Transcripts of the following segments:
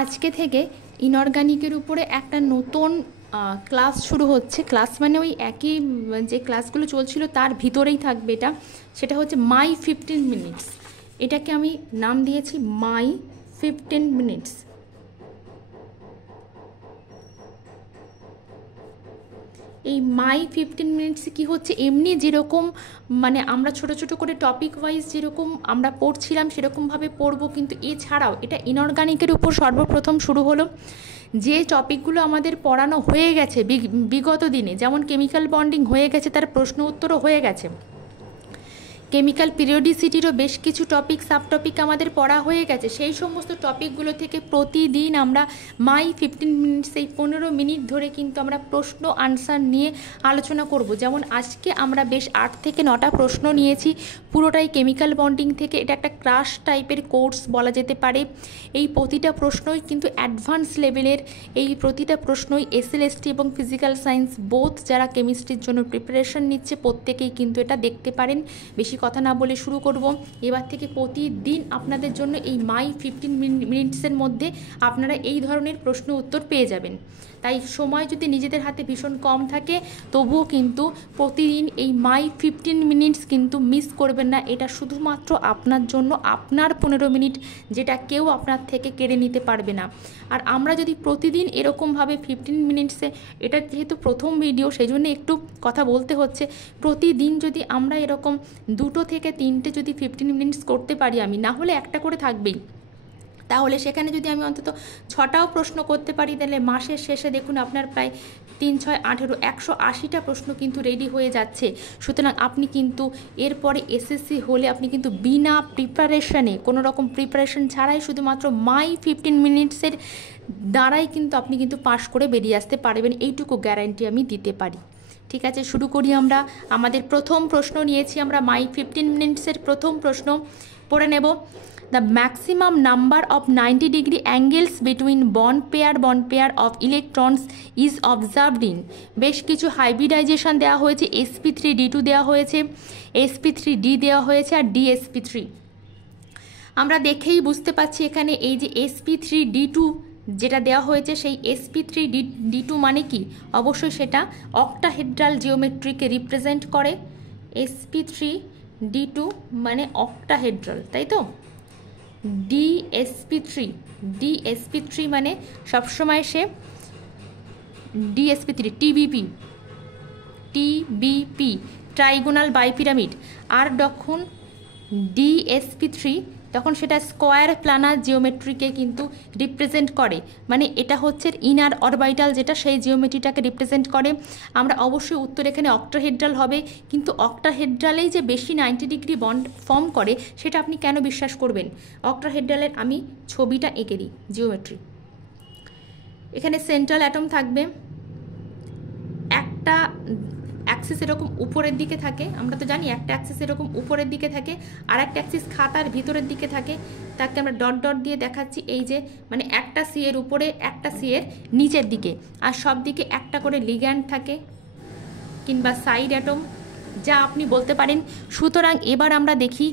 আজকে থেকে ইনঅর্গানিকের উপরে একটা নতুন ক্লাস শুরু হচ্ছে। ক্লাস মানে ওই একই যে ক্লাসগুলো চলছিল তার ভিতরেই থাকবে এটা। সেটা হচ্ছে মাই 15 মিনিটস। এটাকে আমি নাম দিয়েছি মাই 15 মিনিটস। এই মাই 15 মিনিটসে কী হচ্ছে, এমনি যেরকম মানে আমরা ছোট ছোট করে টপিক ওয়াইজ যেরকম আমরা পড়ছিলাম সেরকমভাবে পড়বো, কিন্তু এছাড়াও এটা ইনঅর্গানিকের উপর সর্বপ্রথম শুরু হলো। যে টপিকগুলো আমাদের পড়ানো হয়ে গেছে বিগত দিনে, যেমন কেমিক্যাল বন্ডিং হয়ে গেছে, তার প্রশ্ন উত্তরও হয়ে গেছে। কেমিক্যাল পিরিয়ডিসিটিরও বেশ কিছু টপিক সাব টপিক আমাদের পড়া হয়ে গেছে। সেই সমস্ত টপিকগুলো থেকে প্রতিদিন আমরা মাই 15 মিনিটস, এই 15 মিনিট ধরে কিন্তু আমরা প্রশ্ন আনসার নিয়ে আলোচনা করব। যেমন আজকে আমরা বেশ 8 থেকে 9টা প্রশ্ন নিয়েছি, পুরোটাই কেমিক্যাল বন্ডিং থেকে। এটা একটা ক্রাশ টাইপের কোর্স বলা যেতে পারে। এই প্রতিটা প্রশ্নই কিন্তু অ্যাডভান্স লেভেলের। এই প্রতিটা প্রশ্নই এসএলএসটি এবং ফিজিক্যাল সায়েন্স বোথ যারা কেমিস্ট্রির জন্য প্রিপারেশন নিচ্ছে প্রত্যেকেই কিন্তু এটা দেখতে পারেন। বেশি কথা না বলে শুরু করব। এবার থেকে প্রতিদিন আপনাদের জন্য এই মাই 15 মিনিটসের মধ্যে আপনারা এই ধরনের প্রশ্ন উত্তর পেয়ে যাবেন। তাই সময় যদি নিজেদের হাতে ভীষণ কম থাকে তবুও কিন্তু প্রতিদিন এই মাই 15 মিনিটস কিন্তু মিস করবেন না। এটা শুধুমাত্র আপনার জন্য, আপনার 15 মিনিট, যেটা কেউ আপনার থেকে কেড়ে নিতে পারবে না। আর আমরা যদি প্রতিদিন এরকমভাবে 15 মিনিটসে, এটা যেহেতু প্রথম ভিডিও সেই জন্য একটু কথা বলতে হচ্ছে, প্রতিদিন যদি আমরা এরকম 2 থেকে 3টে যদি 15 মিনিটস করতে পারি, আমি না হলে একটা করে থাকবেই, তাহলে সেখানে যদি আমি অন্তত 6টাও প্রশ্ন করতে পারি, তাহলে মাসের শেষে দেখুন আপনার প্রায় 3 6 18 180টা প্রশ্ন কিন্তু রেডি হয়ে যাচ্ছে। সুতরাং আপনি কিন্তু এরপরে এসএসসি হলে আপনি কিন্তু বিনা প্রিপারেশনে, কোনো রকম প্রিপারেশন ছাড়াই শুধুমাত্র মাই 15 মিনিটসের দ্বারাই কিন্তু আপনি কিন্তু পাশ করে বেরিয়ে আসতে পারবেন, এইটুকু গ্যারান্টি আমি দিতে পারি। ঠিক আছে, শুরু করি আমরা। আমাদের প্রথম প্রশ্ন নিয়েছি আমরা মাই 15 মিনিটসের প্রথম প্রশ্ন পড়ে নেব। The maximum number of 90 degree angles between bond pair of electrons is observed in। বেশ কিছু হাইব্রিডাইজেশন দেওয়া হয়েছে, sp3d2 দেওয়া হয়েছে, sp3d দেওয়া হয়েছে আর dsp3। আমরা দেখেই বুঝতে পারছি এখানে এই যে sp3d2 যেটা দেওয়া হয়েছে, সেই sp3d2 মানে কি? অবশ্যই সেটা অক্টাহেড্রাল জিওমেট্রিকে রিপ্রেজেন্ট করে। sp3d2 মানে অক্টাহেড্রাল, তাই তো? dsp3 মানে সবসময় সে dsp3 tbp ট্রাইগোনাল বাইপিরামিড। আর যখন dsp3 তখন সেটা স্কোয়ার প্ল্যানার জিওমেট্রিকে কিন্তু রিপ্রেজেন্ট করে, মানে এটা হচ্ছে ইনার অরবিটাল, যেটা সেই জিওমেট্রিটাকে রিপ্রেজেন্ট করে। আমরা অবশ্যই উত্তর এখানে অক্টাহেড্রাল হবে, কিন্তু অক্টাহেড্রালেই যে বেশি 90 ডিগ্রি বন্ড ফর্ম করে সেটা আপনি কেন বিশ্বাস করবেন? অক্টাহেড্রালের আমি ছবিটা এঁকে দিই, জিওমেট্রি। এখানে সেন্ট্রাল অ্যাটম থাকবে, একটা অ্যাক্সিস এরকম উপরের দিকে থাকে, আমরা তো জানি একটা অ্যাক্সিস এরকম উপরের দিকে থাকে, আর একটা অ্যাক্সিস খাতার ভিতরের দিকে থাকে। তাকে আমরা ডট ডট দিয়ে দেখাচ্ছি, এই যে মানে একটা সি এর উপরে, একটা সি এর নিচের দিকে, আর সব দিকে একটা করে লিগ্যান্ড থাকে কিংবা সাইড অ্যাটম, যা আপনি বলতে পারেন। সুতরাং এবার আমরা দেখি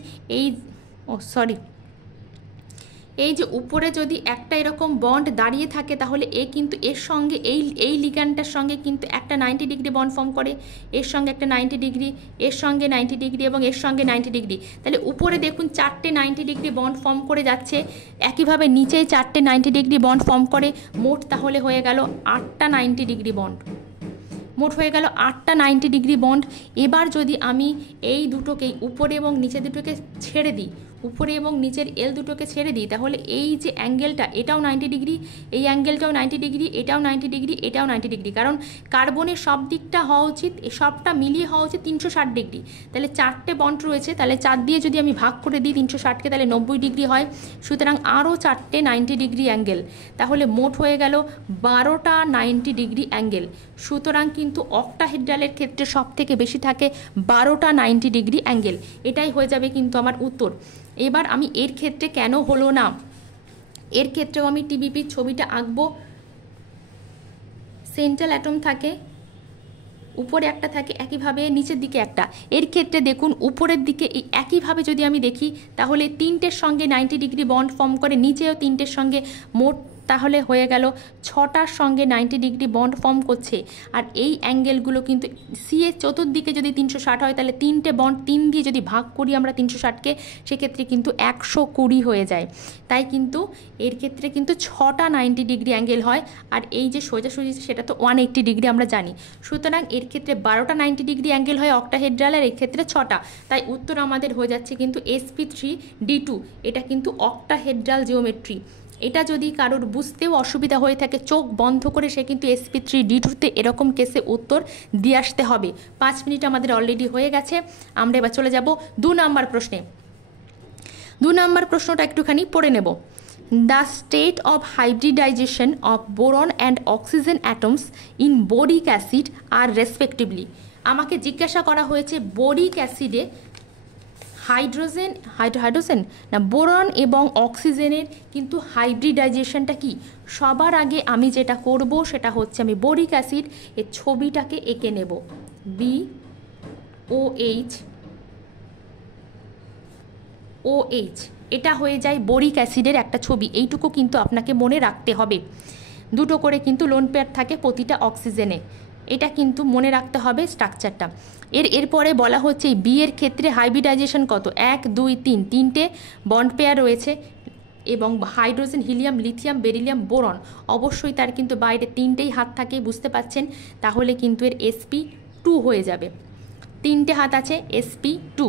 এই যে উপরে যদি একটা এরকম বন্ড দাঁড়িয়ে থাকে, তাহলে এ কিন্তু এর সঙ্গে এই লিগ্যান্ডটার সঙ্গে কিন্তু একটা 90 ডিগ্রি বন্ড ফর্ম করে, এর সঙ্গে একটা 90 ডিগ্রি, এর সঙ্গে 90 ডিগ্রি এবং এর সঙ্গে 90 ডিগ্রি। তাহলে উপরে দেখুন 4টে 90 ডিগ্রি বন্ড ফর্ম করে যাচ্ছে, একইভাবে নিচেই 4টে 90 ডিগ্রি বন্ড ফর্ম করে। মোট তাহলে হয়ে গেল 8টা 90 ডিগ্রি বন্ড, মোট হয়ে গেল 8টা 90 ডিগ্রি বন্ড। এবার যদি আমি এই দুটোকেই, উপরে এবং নিচে দুটোকে ছেড়ে দিই, উপরে এবং নিচের এল দুটোকে ছেড়ে দিই, তাহলে এই যে অ্যাঙ্গেলটা, এটাও 90 ডিগ্রি, এই অ্যাঙ্গেলটাও 90 ডিগ্রি, এটাও 90 ডিগ্রি, এটাও 90 ডিগ্রি। কারণ কার্বনের সব দিকটা হওয়া উচিত, সবটা মিলিয়ে হওয়া উচিত 360 ডিগ্রি। তাহলে 4টে বন্ড রয়েছে, তাহলে 4 দিয়ে যদি আমি ভাগ করে দিই 360কে, তাহলে 90 ডিগ্রি হয়। সুতরাং আরও 4টে 90 ডিগ্রি অ্যাঙ্গেল, তাহলে মোট হয়ে গেল 12টা 90 ডিগ্রি অ্যাঙ্গেল। সুতরাং কিন্তু অক্টাহেড্রালের ক্ষেত্রে সব থেকে বেশি থাকে 12টা 90 ডিগ্রি অ্যাঙ্গেল। এটাই হয়ে যাবে কিন্তু আমার উত্তর। এবার আমি এর ক্ষেত্রে কেন হলো না, এর ক্ষেত্রেও আমি টিবিপির ছবিটা আঁকবো। সেন্ট্রাল অ্যাটম থাকে, উপরে একটা থাকে, একইভাবে নিচের দিকে একটা। এর ক্ষেত্রে দেখুন উপরের দিকে এই একইভাবে যদি আমি দেখি, তাহলে 3টের সঙ্গে 90 ডিগ্রি বন্ড ফর্ম করে, নিচেও 3টের সঙ্গে, মোট তাহলে হয়ে গেল 6টার সঙ্গে 90 ডিগ্রি বন্ড ফর্ম করছে। আর এই অ্যাঙ্গেলগুলো কিন্তু সি এর চতুর্দিকে যদি 360 হয় তাহলে 3টে বন্ড 3 দিয়ে যদি ভাগ করি আমরা 360কে, সেক্ষেত্রে কিন্তু 120 হয়ে যায়। তাই কিন্তু এর ক্ষেত্রে কিন্তু 6টা 90 ডিগ্রি অ্যাঙ্গেল হয়। আর এই যে সোজাসুজি সেটা তো 180 ডিগ্রি আমরা জানি। সুতরাং এর ক্ষেত্রে 12টা 90 ডিগ্রি অ্যাঙ্গেল হয় অক্টাহেড্রাল, আর এর ক্ষেত্রে 6টা। তাই উত্তর আমাদের হয়ে যাচ্ছে কিন্তু sp3d2। এটা কিন্তু অক্টাহেড্রাল জিওমেট্রি। এটা যদি কারোর বুঝতেও অসুবিধা হয়ে থাকে, চোখ বন্ধ করে সে কিন্তু sp3d2তে এরকম কেসে উত্তর দিয়ে আসতে হবে। 5 মিনিট আমাদের অলরেডি হয়ে গেছে। আমরা এবার চলে যাব 2 নম্বর প্রশ্নে। 2 নম্বর প্রশ্নটা একটুখানি পড়ে নেব। The state of hybridization of boron and oxygen atoms in boric acid are respectively. আমাকে জিজ্ঞাসা করা হয়েছে বোরিক অ্যাসিডে হাইড্রোজেন না বোরন এবং অক্সিজেনের কিন্তু হাইব্রিডাইজেশনটা কি। সবার আগে আমি যেটা করব সেটা হচ্ছে আমি বোরিক অ্যাসিড এর ছবিটাকে এঁকে নেব। BOH এটা হয়ে যায় বোরিক অ্যাসিডের একটা ছবি। এইটুকু কিন্তু আপনাকে মনে রাখতে হবে। দুটো করে কিন্তু লোন পেয়ার থাকে প্রতিটা অক্সিজেনে, এটা কিন্তু মনে রাখতে হবে স্ট্রাকচারটা। এরপরে বলা হচ্ছে এই বি এর ক্ষেত্রে হাইব্রিডাইজেশন কত, 1 2 3, 3টে বন্ড পেয়ার রয়েছে এবং hydrogen helium lithium beryllium boron, অবশ্যই তার কিন্তু বাইরে 3টেই হাত থাকে, বুঝতে পাচ্ছেন। তাহলে কিন্তু এর sp2 হয়ে যাবে। 3টে হাত আছে, sp2।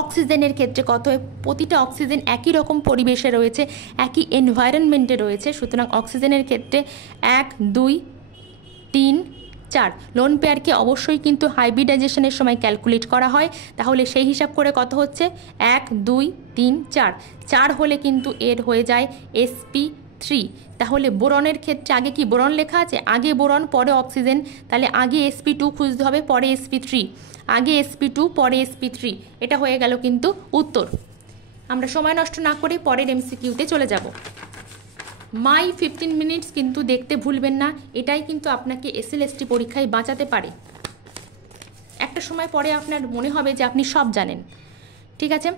অক্সিজেনের ক্ষেত্রে কত, প্রতিটা অক্সিজেন একই রকম পরিবেশে রয়েছে, একই এনভায়রনমেন্টে রয়েছে। সুতরাং অক্সিজেনের ক্ষেত্রে 1 2 3 4 লোন পেয়ারকে অবশ্যই কিন্তু হাইব্রিডাইজেশনের সময় ক্যালকুলেট করা হয়। তাহলে সেই হিসাব করে কত হচ্ছে 1 2 3 4, 4 হলে কিন্তু এর হয়ে যায় sp3। তাহলে বোরনের ক্ষেত্রে আগে কি বোরন লেখা আছে, আগে বোরন পরে অক্সিজেন, তাহলে আগে sp2 খুঁজতে হবে পরে sp3, আগে sp2 পরে sp3। এটা হয়ে গেল কিন্তু উত্তর। আমরা সময় নষ্ট না করে পরের MCQতে চলে যাব। মাই 15 মিনিটস কিন্তু দেখতে ভুলবেন না, এটাই কিন্তু আপনাকে SLST পরীক্ষায় বাঁচাতে পারে। একটা সময় পরে আপনার মনে হবে যে আপনি সব জানেন। ঠিক আছে,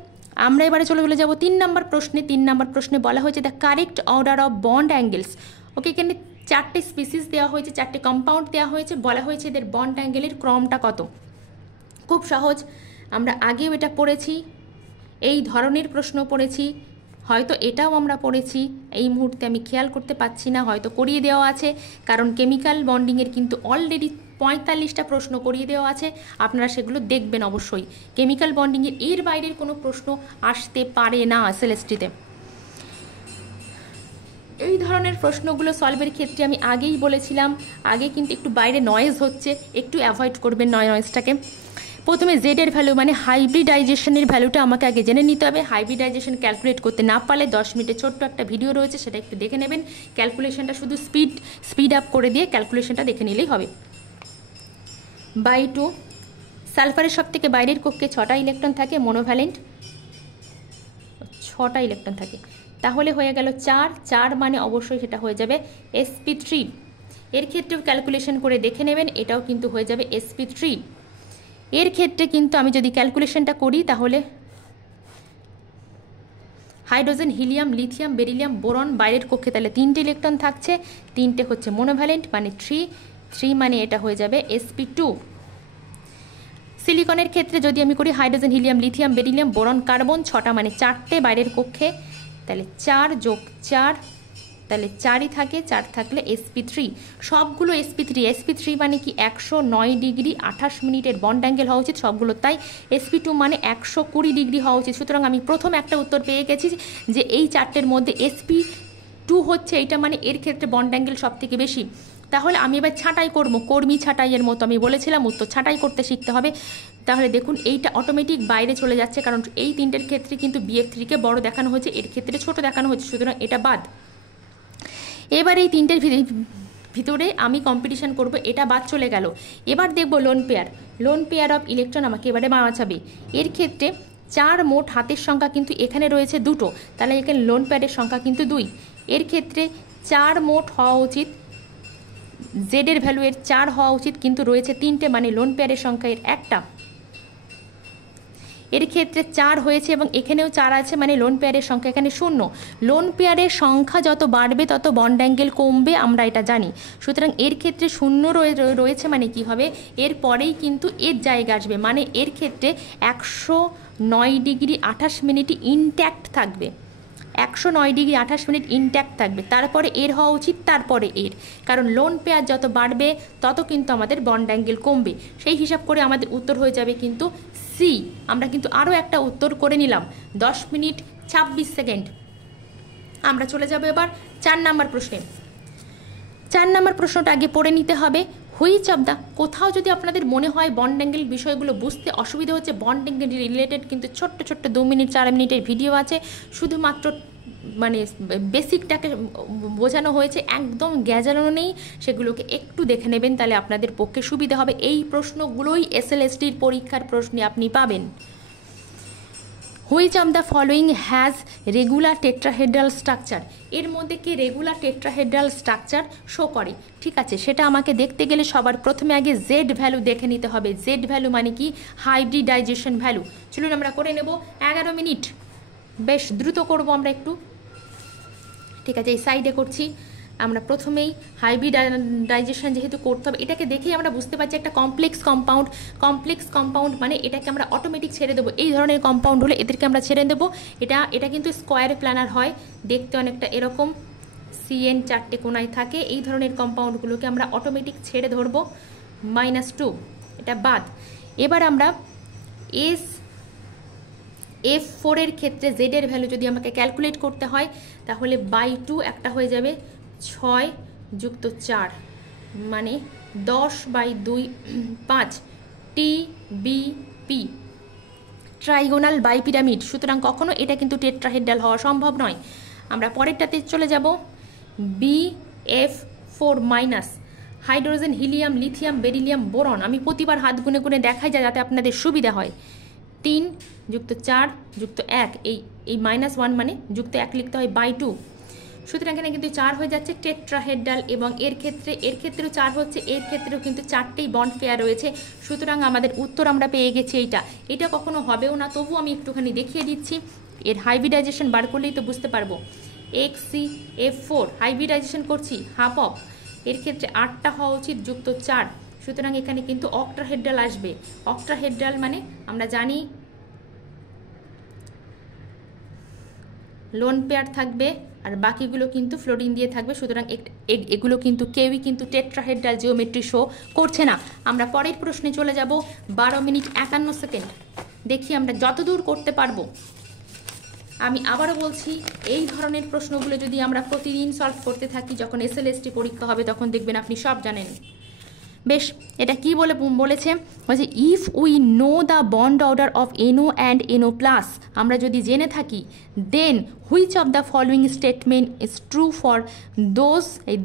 আমরা এবারে চলে যাব 3 নম্বর প্রশ্নে। 3 নম্বর প্রশ্নে বলা হয়েছে the correct order of bond angles. Okay, এখানে 4টে স্পিসিস দেওয়া হয়েছে, 4টে কম্পাউন্ড দেওয়া হয়েছে, বলা হয়েছে এদের বন্ড অ্যাঙ্গেলের ক্রমটা কত। খুব সহজ, আমরা আগেও এটা পড়েছি, এই ধরনের প্রশ্ন পড়েছি, হয়তো এটাও আমরা পড়েছি, এই মুহূর্তে আমি খেয়াল করতে পাচ্ছি না, হয়তো করিয়ে দেওয়া আছে, কারণ কেমিক্যাল বন্ডিংয়ের কিন্তু অলরেডি 45টা প্রশ্ন করিয়ে দেওয়া আছে। আপনারা সেগুলো দেখবেন অবশ্যই। কেমিক্যাল বন্ডিংয়ের এর বাইরের কোনো প্রশ্ন আসতে পারে না SLSTতে। এই ধরনের প্রশ্নগুলো সলভের ক্ষেত্রে আমি আগেই বলেছিলাম, আগে কিন্তু একটু বাইরে নয়েজ হচ্ছে, একটু অ্যাভয়েড করবেন নয়েজটাকে। প্রথমে জেডের ভ্যালু মানে হাইব্রিডাইজেশনের ভ্যালুটা আমাকে আগে জেনে নিতে হবে। হাইব্রিডাইজেশন ক্যালকুলেট করতে না পারলে 10 মিনিটের ছোট্ট একটা ভিডিও রয়েছে, সেটা একটু দেখে নেবেন। ক্যালকুলেশনটা শুধু স্পিড আপ করে দিয়ে ক্যালকুলেশনটা দেখে নিলেই হবে। বাই 2 সালফারের সব থেকে বাইরের কক্ষে 6টা ইলেকট্রন থাকে, মনোভ্যালেন্ট 6টা ইলেকট্রন থাকে, তাহলে হয়ে গেল 4 মানে অবশ্যই সেটা হয়ে যাবে sp3। এর ক্ষেত্রেও ক্যালকুলেশন করে দেখে নেবেন, এটাও কিন্তু হয়ে যাবে sp3। এর ক্ষেত্রে কিন্তু আমি যদি ক্যালকুলেশনটা করি তাহলে hydrogen helium lithium beryllium boron বাইরের কক্ষে, তাহলে 3টে ইলেকট্রন থাকছে, 3টে হচ্ছে মনোভ্যালেন্ট মানে 3 মানে এটা হয়ে যাবে sp2। সিলিকনের ক্ষেত্রে যদি আমি করি hydrogen helium lithium beryllium boron carbon 6টা মানে 4টে বাইরের কক্ষে, তাহলে 4 যোগ 4, তাহলে 4ই থাকে, 4 থাকলে sp3। সবগুলো sp3 মানে কি 109 ডিগ্রি 28 মিনিটের বন্ড অ্যাঙ্গেল হওয়া উচিত সবগুলো, তাই sp2 মানে 120 ডিগ্রি হওয়া উচিত। সুতরাং আমি প্রথম একটা উত্তর পেয়ে গেছি যে এই 4টের মধ্যে sp2 হচ্ছে এইটা, মানে এর ক্ষেত্রে বন্ড অ্যাঙ্গেল সব থেকে বেশি। তাহলে আমি এবার ছাঁটাই করবো, কর্মী ছাঁটাইয়ের মতো আমি বলেছিলাম উত্তর ছাঁটাই করতে শিখতে হবে। তাহলে দেখুন এইটা অটোমেটিক বাইরে চলে যাচ্ছে, কারণ এই 3টের ক্ষেত্রে কিন্তু BF3কে বড় দেখানো হয়েছে, এর ক্ষেত্রে ছোট দেখানো হয়েছে, সুতরাং এটা বাদ। এবার এই 3টের ভিতরে আমি কম্পিটিশন করব, এটা বাদ চলে গেল। এবার দেখব লোন পেয়ার অফ ইলেকট্রন আমাকে এবারে বাঁচাবে। এর ক্ষেত্রে 4 মোট হাতের সংখ্যা কিন্তু এখানে রয়েছে 2টো, তাহলে এখানে লোন পেয়ারের সংখ্যা কিন্তু 2। এর ক্ষেত্রে 4 মোট হওয়া উচিত, জেডের ভ্যালু এর 4 হওয়া উচিত, কিন্তু রয়েছে 3টে মানে লোন পেয়ারের সংখ্যা এর 1টা। এর ক্ষেত্রে 4 হয়েছে এবং এখানেও 4 আছে, মানে লোন পেয়ারের সংখ্যা এখানে 0। লোন পেয়ারের সংখ্যা যত বাড়বে তত বন্ড অ্যাঙ্গেল কমবে, আমরা এটা জানি। সুতরাং এর ক্ষেত্রে 0 রয়েছে, মানে কি হবে, এর পরেই কিন্তু এর জায়গা আসবে, মানে এর ক্ষেত্রে 109 ডিগ্রি 28 মিনিট ইনট্যাক্ট থাকবে, 109 ডিগ্রি 28 মিনিট ইনট্যাক্ট থাকবে। তারপরে এর হওয়া উচিত, তারপরে এর, কারণ লোন পেয়ার যত বাড়বে তত কিন্তু আমাদের বন্ড অ্যাঙ্গেল কমবে। সেই হিসাব করে আমাদের উত্তর হয়ে যাবে কিন্তু সি। আমরা কিন্তু আরও একটা উত্তর করে নিলাম, 10 মিনিট 26 সেকেন্ড। আমরা চলে যাব এবার 4 নাম্বার প্রশ্নে। 4 নাম্বার প্রশ্নটা আগে পড়ে নিতে হবে। হুইচ অফ দ্য, কোথাও যদি আপনাদের মনে হয় বন্ড অ্যাঙ্গেল বিষয়গুলো বুঝতে অসুবিধা হচ্ছে, বন্ড অ্যাঙ্গেল রিলেটেড কিন্তু ছোট্ট ছোট্ট 2 মিনিট 4 মিনিটের ভিডিও আছে, শুধুমাত্র মানে বেসিকটাকে বোঝানো হয়েছে, একদম গ্যাজানো নেই, সেগুলোকে একটু দেখে নেবেন, তাহলে আপনাদের পক্ষে সুবিধা হবে। এই প্রশ্নগুলোই এসএলএসটির পরীক্ষার প্রশ্নে আপনি পাবেন। Which of the following has regular tetrahedral structure, এর মধ্যে কি রেগুলার টেট্রাহেড্রাল স্ট্রাকচার শো করে? ঠিক আছে, সেটা আমাকে দেখতে গেলে সবার প্রথমে আগে জেড ভ্যালু দেখে নিতে হবে। জেড ভ্যালু মানে কি? Hybridization value. চলুন আমরা করে নেব, 11 মিনিট, বেশ দ্রুত করব আমরা একটু। ঠিক আছে, এই সাইডে করছি। আমরা প্রথমেই হাইব্রিডাইজেশন যেহেতু করতে হবে, এটাকে দেখেই আমরা বুঝতে পারছি একটা কমপ্লেক্স কম্পাউন্ড। কমপ্লেক্স কম্পাউন্ড মানে এটাকে আমরা অটোমেটিক ছেড়ে দেবো। এই ধরনের কম্পাউন্ড হলে এদেরকে আমরা ছেড়ে দেবো। এটা কিন্তু স্কোয়ার প্ল্যানার হয়, দেখতে অনেকটা এরকম, CN 4টে কোণায় থাকে। এই ধরনের কম্পাউন্ডগুলোকে আমরা অটোমেটিক ছেড়ে ধরবো, -2 এটা বাদ। এবার আমরা F4 এর ক্ষেত্রে Z এর ভ্যালু যদি আমাকে ক্যালকুলেট করতে হয়, তাহলে /2 একটা হয়ে যাবে 6 + 4, মানে 10/2 5 TBP, ট্রাইগোনাল বাইপিরামিড। সুতরাং কখনো এটা কিন্তু টেট্রাহেড্রাল হওয়া সম্ভব নয়। আমরা পরেরটাতে চলে যাব, BF4-, hydrogen, helium, lithium, beryllium, boron. আমি প্রতিবার হাত গুনে গুনে দেখাই যায় যাতে আপনাদের সুবিধা হয়। 3 + 4 + 1, এই -1 মানে +1 লিখতে হয় /2। সুতরাং এখানে কিন্তু 4 হয়ে যাচ্ছে, টেট্রাহেড্রাল। এবং এর ক্ষেত্রেও 4 হচ্ছে, এর ক্ষেত্রেও কিন্তু 4টেই বন্ড পেয়ার রয়েছে। সুতরাং আমাদের উত্তর আমরা পেয়ে গেছি এটা কখনো হবেও না, তবু আমি একটুখানি দেখিয়ে দিচ্ছি। এর হাইব্রিডাইজেশন বার করলেই তো বুঝতে পারবো। HCF4 হাইব্রিডাইজেশন করছি, হাফ অফ, এর ক্ষেত্রে 8টা হওয়া উচিত, +4। সুতরাং এখানে কিন্তু অক্টাহেড্রাল আসবে। অক্টাহেড্রাল মানে আমরা জানি লোন পেয়ার থাকবে আর বাকিগুলো কিন্তু ফ্লোরিন দিয়ে থাকবে। সুতরাং এগুলো কিন্তু কেউই কিন্তু টেট্রাহেড্রাল জিওমেট্রি শো করছে না। আমরা পরের প্রশ্নে চলে যাব, 12 মিনিট 51 সেকেন্ড। দেখি আমরা যতদূর করতে পারবো। আমি আবারও বলছি, এই ধরনের প্রশ্নগুলো যদি আমরা প্রতিদিন সলভ করতে থাকি, যখন SLST পরীক্ষা হবে তখন দেখবেন আপনি সব জানেন। বেশ, এটা কি বলেছে, if we know the bond order of NO and NO+, আমরা যদি জেনে থাকি, then which of the following statement is true for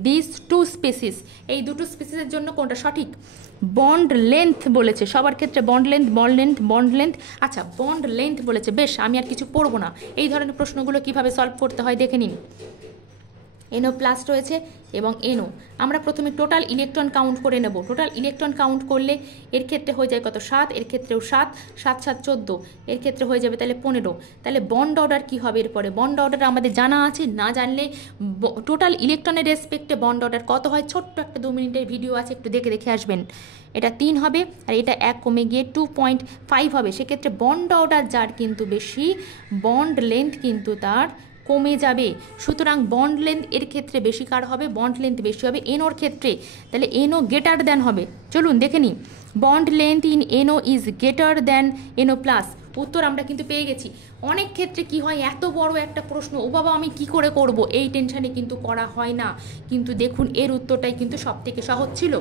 this 2 species, এই দুটো স্পেসিসের জন্য কোনটা সঠিক? বন্ড লেন্থ বলেছে, সবার ক্ষেত্রে বন্ড লেন্থ। আচ্ছা, বন্ড লেন্থ বলেছে, বেশ, আমি আর কিছু পড়বো না। এই ধরনের প্রশ্নগুলো কিভাবে সলভ করতে হয় দেখে নিন। NO+ রয়েছে এবং NO। আমরা প্রথমে টোটাল ইলেকট্রন কাউন্ট করে নেব। টোটাল ইলেকট্রন কাউন্ট করলে এর ক্ষেত্রে হয়ে যায় কত? 7, এর ক্ষেত্রেও 7, 7 7 14, এর ক্ষেত্রে হয়ে যাবে তাহলে 15। তাহলে বন্ড অর্ডার কী হবে এরপরে? বন্ড অর্ডার আমাদের জানা আছে, না জানলে টোটাল ইলেকট্রনের রেসপেক্টে বন্ড অর্ডার কত হয়, ছোট্ট একটা 2 মিনিটের ভিডিও আছে, একটু দেখে আসবেন। এটা 3 হবে আর এটা 1 কমে গিয়ে 2.5 হবে। সেক্ষেত্রে বন্ড অর্ডার যার কিন্তু বেশি, বন্ড লেন্থ কিন্তু তার কমে যাবে। সুতরাং বন্ড লেন্থ এর ক্ষেত্রে বেশি কার হবে? বন্ড লেন্থ বেশি হবে NOর ক্ষেত্রে। তাহলে NO গ্রেটার দ্যান হবে। চলুন দেখে নিই, bond length in NO is greater than NO+। উত্তর আমরা কিন্তু পেয়ে গেছি। অনেক ক্ষেত্রে কি হয়, এত বড় একটা প্রশ্ন, ও বাবা আমি কি করে করব, এই টেনশানে কিন্তু করা হয় না। কিন্তু দেখুন এর উত্তরটাই কিন্তু সবথেকে সহজ ছিল।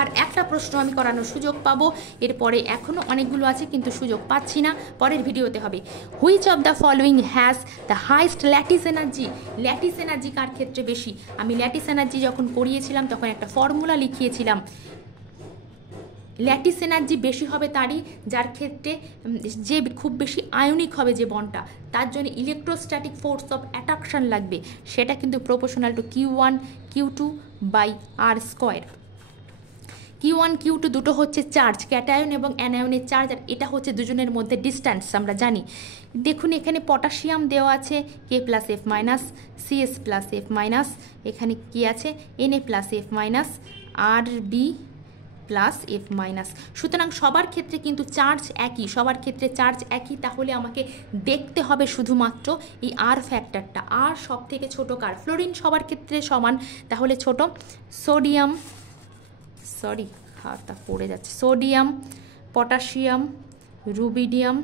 আর একটা প্রশ্ন আমি করানোর সুযোগ পাবো, এরপরে এখনও অনেকগুলো আছে কিন্তু সুযোগ পাচ্ছি না, পরের ভিডিওতে হবে। Which of the following has the highest lattice energy? Lattice energy কার ক্ষেত্রে বেশি? আমি ল্যাটিস এনার্জি যখন করিয়েছিলাম তখন একটা ফর্মুলা লিখিয়েছিলাম। ল্যাটিস এনার্জি বেশি হবে তারই যার ক্ষেত্রে যে খুব বেশি আয়নিক হবে যে বন্ডটা, তার জন্য ইলেকট্রোস্ট্যাটিক ফোর্স অফ অ্যাট্রাকশন লাগবে। সেটা কিন্তু proportional to Q1 Q2/R²। Q1 Q2 দুটো হচ্ছে চার্জ, ক্যাটায়ন এবং অ্যানায়নের চার্জ, আর এটা হচ্ছে দুজনের মধ্যে ডিস্ট্যান্স আমরা জানি। দেখুন এখানে পটাশিয়াম দেওয়া আছে K plus F minus, CS plus F minus, এখানে কি আছে Na plus F minus, Rb plus F minus. সুতরাং সবার ক্ষেত্রে কিন্তু চার্জ একই, সবার ক্ষেত্রে চার্জ একই। তাহলে আমাকে দেখতে হবে শুধুমাত্র এই R ফ্যাক্টরটা, আর সব থেকে ছোটো কার? ফ্লোরিন সবার ক্ষেত্রে সমান, তাহলে ছোট সোডিয়াম, সরি হাতটা পড়ে যাচ্ছে, সোডিয়াম, পটাশিয়াম, রুবিডিয়াম,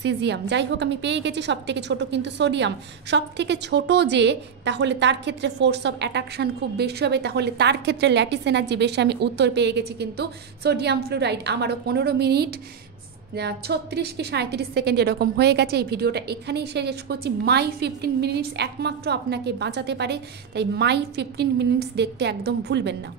সিজিয়াম। যাই হোক আমি পেয়ে গেছি সব থেকে ছোটো কিন্তু সোডিয়াম। সব থেকে ছোটো যে, তাহলে তার ক্ষেত্রে ফোর্স অফ অ্যাট্রাকশান খুব বেশি হবে, তাহলে তার ক্ষেত্রে ল্যাটিস এনার্জি বেশি। আমি উত্তর পেয়ে গেছি কিন্তু সোডিয়াম ফ্লুরাইড। আমারও 15 মিনিট 36 কি 37 সেকেন্ড এরকম হয়ে গেছে। এই ভিডিওটা এখানেই শেষ করছি। মাই 15 মিনিটস একমাত্র আপনাকে বাঁচাতে পারে, তাই মাই 15 মিনিটস দেখতে একদম ভুলবেন না।